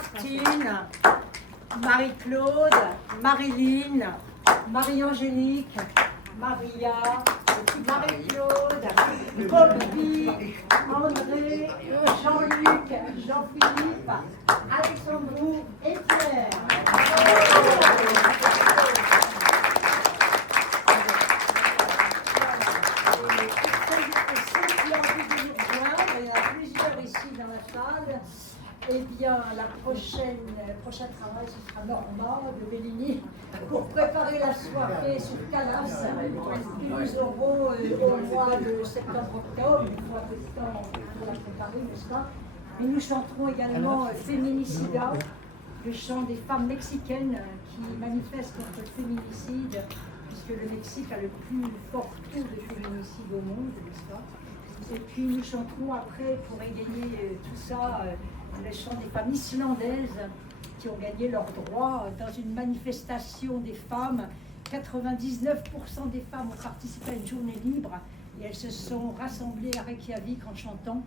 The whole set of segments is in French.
Martine, Marie-Claude, Marilyn, Marie-Angélique, Maria, Marie-Claude, Bobby, André, Jean-Luc, Jean-Philippe, Alexandre et Pierre. Eh bien, prochain travail, ce sera Normand de Bellini pour préparer la soirée sur Calas que nous aurons au mois de septembre-octobre, il faut un peu de temps pour la préparer, n'est-ce pas? Et nous chanterons également Féminicida, le chant des femmes mexicaines qui manifestent contre le féminicide, puisque le Mexique a le plus fort taux de féminicide au monde, n'est-ce pas? Et puis nous chanterons après, pour égayer tout ça, le chant des femmes islandaises qui ont gagné leurs droits dans une manifestation des femmes. 99% des femmes ont participé à une journée libre et elles se sont rassemblées à Reykjavik en chantant.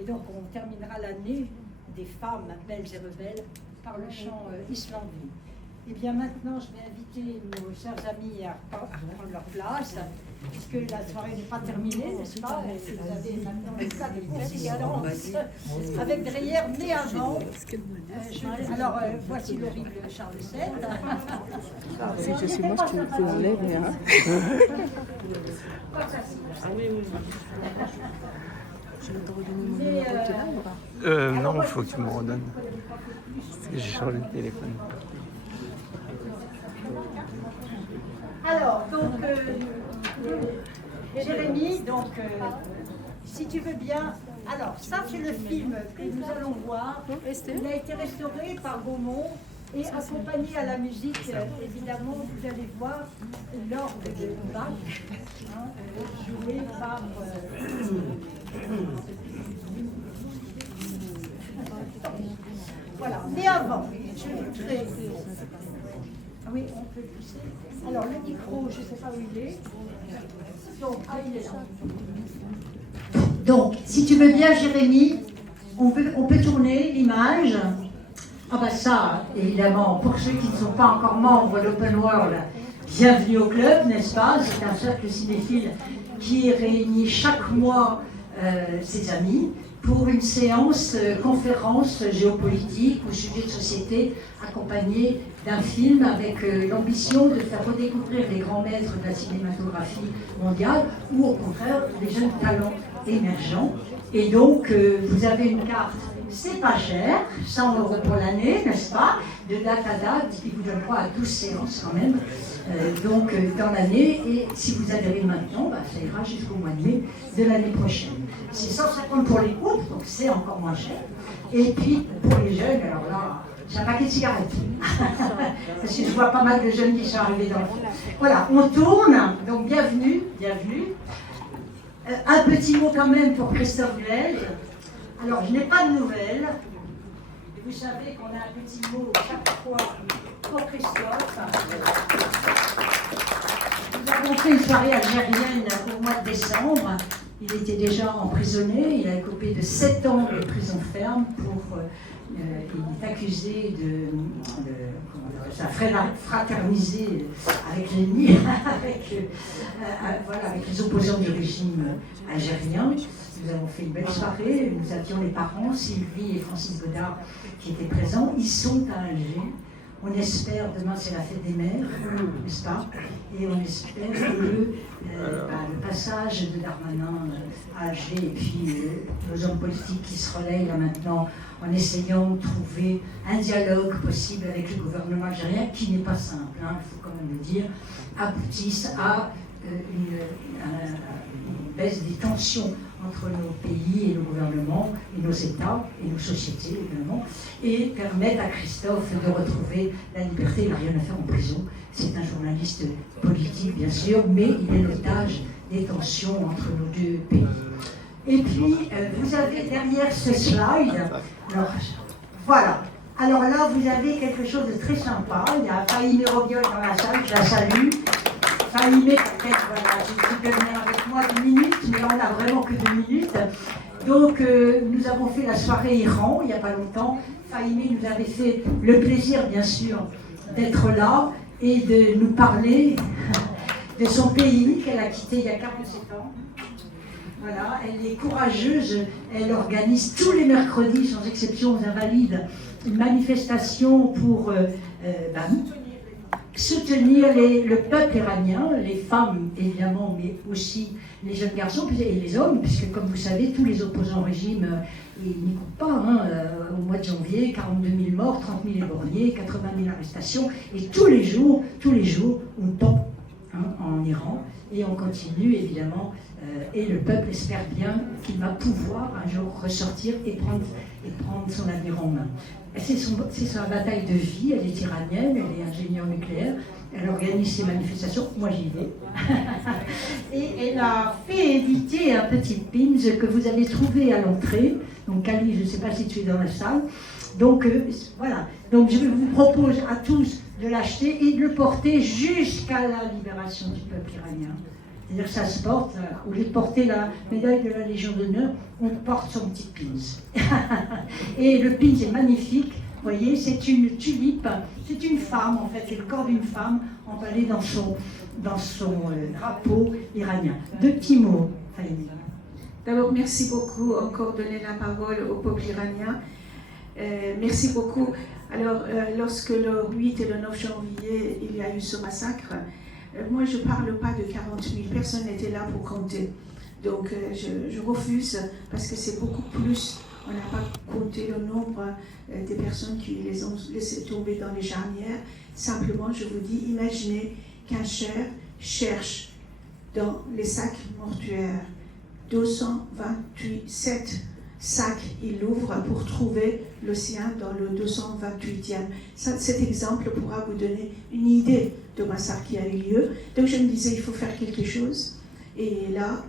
Et donc on terminera l'année des femmes belles et rebelles par le chant islandais. Et bien maintenant, je vais inviter nos chers amis à prendre leur place, puisque la soirée n'est pas terminée, n'est-ce pas? Et vous avez maintenant le cas de consistance avec Dreyer, mais avant. Alors, voici l'horrible Charles VII. Si je suis moche, tu l'enlèves, hein? Ah oui, oui. Je vais te redonner mon numéro de téléphone ou pas? Non, il faut que tu me redonnes. Parce que j'ai changé de téléphone. Alors, donc, Jérémy, donc, si tu veux bien, alors, ça c'est le film que nous allons voir. Il a été restauré par Gaumont et accompagné à la musique, évidemment, vous allez voir l'orgue de Bach, joué par... Voilà, mais avant, je voudrais... Ah oui, on peut pousser. Alors, le micro, je ne sais pas où il est. Donc, il est là. Donc, si tu veux bien, Jérémy, on peut tourner l'image. Ah bah ça, évidemment, pour ceux qui ne sont pas encore membres d'Open World, bienvenue au club, n'est-ce pas? C'est un cercle cinéphile qui réunit chaque mois ses amis pour une séance conférence géopolitique ou sujet de société accompagnée d'un film avec l'ambition de faire redécouvrir les grands maîtres de la cinématographie mondiale ou au contraire des jeunes talents émergents. Et donc vous avez une carte, c'est pas cher, 100 € pour l'année, n'est-ce pas? De date à date, qui vous donne droit à 12 séances quand même, dans l'année. Et si vous adhérez maintenant, bah, ça ira jusqu'au mois de mai de l'année prochaine. C'est 150 pour les couples, donc c'est encore moins cher. Et puis pour les jeunes, alors là, c'est un paquet de cigarettes. Parce que je vois pas mal de jeunes qui sont arrivés dans le fond. Voilà, on tourne, donc bienvenue, bienvenue. Un petit mot quand même pour Christophe Glaise. Alors, je n'ai pas de nouvelles. Vous savez qu'on a un petit mot chaque fois pour Christophe. Nous avons fait une soirée algérienne au mois de décembre. Il était déjà emprisonné. Il a écopé de 7 ans de prison ferme pour... il est accusé de fraterniser avec l'ennemi, avec les opposants du régime algérien. Nous avons fait une belle soirée, nous avions les parents, Sylvie et Francis Godard, qui étaient présents. Ils sont à Alger. On espère, demain c'est la fête des mères, n'est-ce pas? Et on espère que le passage de Darmanin à Alger et puis nos hommes politiques qui se relayent là maintenant en essayant de trouver un dialogue possible avec le gouvernement algérien, qui n'est pas simple, il faut quand même le dire, aboutissent à une baisse des tensions entre nos pays et nos gouvernements, et nos États, et nos sociétés également, et permettent à Christophe de retrouver la liberté. Il n'a rien à faire en prison. C'est un journaliste politique, bien sûr, mais il est l'otage des tensions entre nos deux pays. Et puis, vous avez derrière ce slide, alors, voilà. Alors là, vous avez quelque chose de très sympa. Il y a Fahimé Robiol dans la salle, je la salue. Fahimé, peut-être, voilà, j'ai pris de venir avec moi 2 minutes, mais on n'a vraiment que 2 minutes. Donc, nous avons fait la soirée Iran il n'y a pas longtemps. Fahimé nous avait fait le plaisir, bien sûr, d'être là et de nous parler de son pays qu'elle a quitté il y a 47 ans. Voilà, elle est courageuse, elle organise tous les mercredis, sans exception aux Invalides, une manifestation pour soutenir le peuple iranien, les femmes évidemment, mais aussi les jeunes garçons et les hommes, puisque comme vous savez, tous les opposants au régime, ils n'y coupent pas. Au mois de janvier, 42 000 morts, 30 000 éborgnés, 80 000 arrestations, et tous les jours, on tombe en Iran, et on continue évidemment, et le peuple espère bien qu'il va pouvoir un jour ressortir et prendre son avenir en main. C'est sa bataille de vie, elle est iranienne, elle est ingénieure nucléaire, elle organise ses manifestations, moi j'y vais. Et elle a fait éditer un petit pins que vous avez trouvé à l'entrée. Donc Ali, je ne sais pas si tu es dans la salle. Donc voilà, donc je vous propose à tous de l'acheter et de le porter jusqu'à la libération du peuple iranien. C'est-à-dire que ça se porte, au lieu de porter la médaille de la Légion d'honneur, on porte son petit pins. Et le pins est magnifique, vous voyez, c'est une tulipe, c'est une femme en fait, c'est le corps d'une femme emballé dans son drapeau iranien. Deux petits mots, Fahimé. D'abord, merci beaucoup encore de donner la parole au peuple iranien. Merci beaucoup. Alors, lorsque le 8 et le 9 janvier, il y a eu ce massacre, moi, je ne parle pas de 40 000, personne n'était là pour compter. Donc, je refuse parce que c'est beaucoup plus. On n'a pas compté le nombre des personnes qui les ont laissés tomber dans les charnières. Simplement, je vous dis, imaginez qu'un cher cherche dans les sacs mortuaires 227 sacs, il l'ouvre pour trouver le sien dans le 228e. Cet exemple pourra vous donner une idée de massacre qui a eu lieu. Donc je me disais, il faut faire quelque chose. Et là,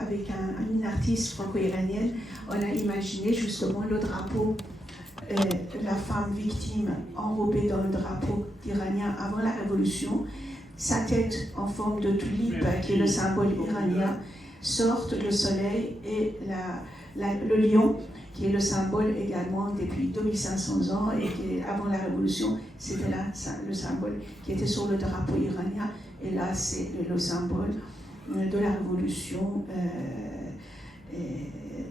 avec une artiste franco-iranienne, on a imaginé justement le drapeau, la femme victime enrobée dans le drapeau iranien avant la révolution, sa tête en forme de tulipe, qui est le symbole iranien, sortent le soleil et le lion, qui est le symbole également depuis 2500 ans et qui, avant la Révolution, c'était là le symbole qui était sur le drapeau iranien. Et là, c'est le symbole de la Révolution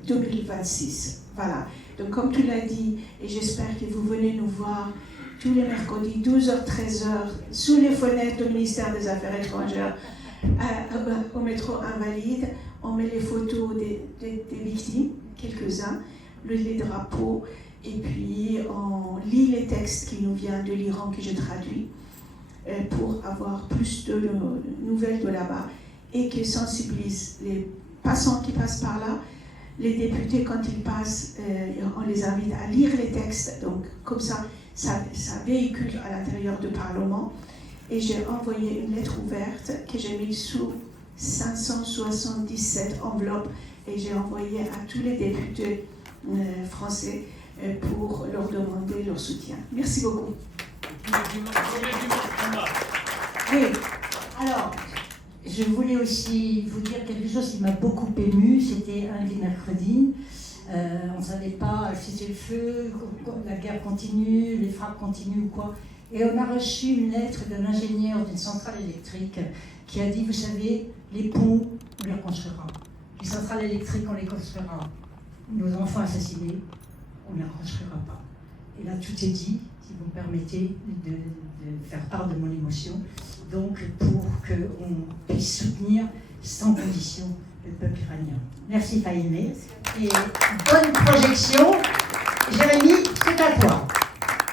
2026. Voilà. Donc, comme tu l'as dit, et j'espère que vous venez nous voir tous les mercredis, 12h, 13h, sous les fenêtres du ministère des Affaires étrangères, au métro Invalide, on met les photos des victimes, quelques-uns, les drapeaux, et puis on lit les textes qui nous viennent de l'Iran que je traduis pour avoir plus de nouvelles de là-bas et qui sensibilise les passants qui passent par là. Les députés, quand ils passent, on les invite à lire les textes, donc comme ça véhicule à l'intérieur du Parlement. Et j'ai envoyé une lettre ouverte que j'ai mise sous 577 enveloppes et j'ai envoyé à tous les députés français pour leur demander leur soutien. Merci beaucoup. Oui, alors, je voulais aussi vous dire quelque chose qui m'a beaucoup ému. C'était un des mercredis. On ne savait pas si c'était le feu, la guerre continue, les frappes continuent ou quoi. Et on a reçu une lettre d'un ingénieur d'une centrale électrique qui a dit, vous savez, les ponts, on les reconstruira. Les centrales électriques, on les construira. Nos enfants assassinés, on ne les reconstruira pas. Et là, tout est dit, si vous me permettez de faire part de mon émotion. Donc, pour qu'on puisse soutenir sans condition le peuple iranien. Merci Fahimé. Et bonne projection. Jérémy, c'est à toi.